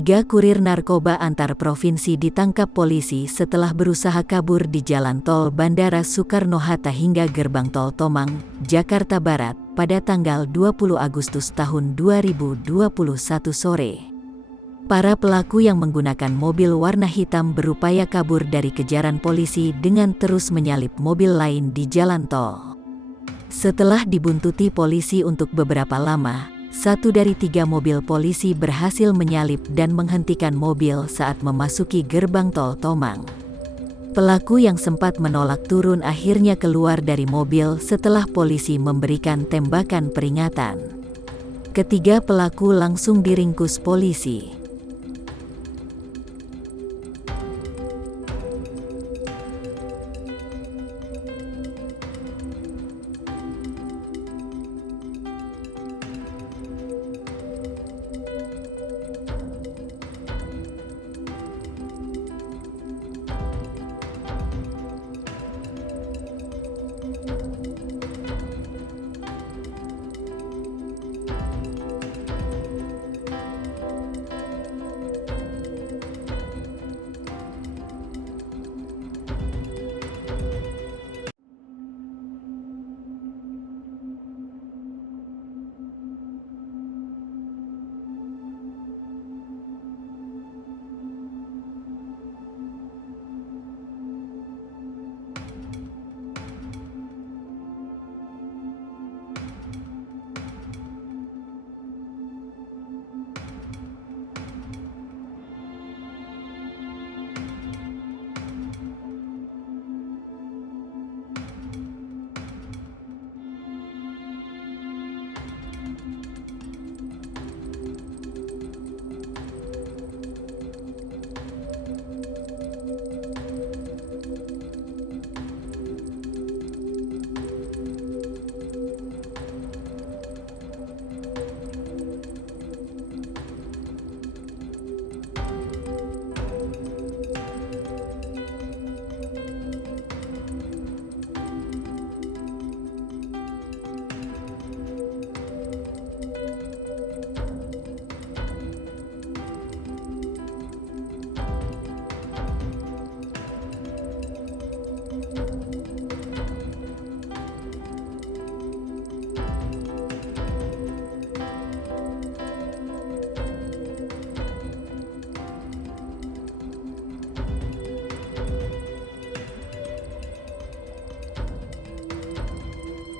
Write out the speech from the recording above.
Tiga kurir narkoba antar provinsi ditangkap polisi setelah berusaha kabur di jalan tol Bandara Soekarno-Hatta hingga gerbang tol Tomang, Jakarta Barat, pada tanggal 20 Agustus tahun 2021 sore. Para pelaku yang menggunakan mobil warna hitam berupaya kabur dari kejaran polisi dengan terus menyalip mobil lain di jalan tol. Setelah dibuntuti polisi untuk beberapa lama, satu dari tiga mobil polisi berhasil menyalip dan menghentikan mobil saat memasuki gerbang tol Tomang. Pelaku yang sempat menolak turun akhirnya keluar dari mobil setelah polisi memberikan tembakan peringatan. Ketiga pelaku langsung diringkus polisi.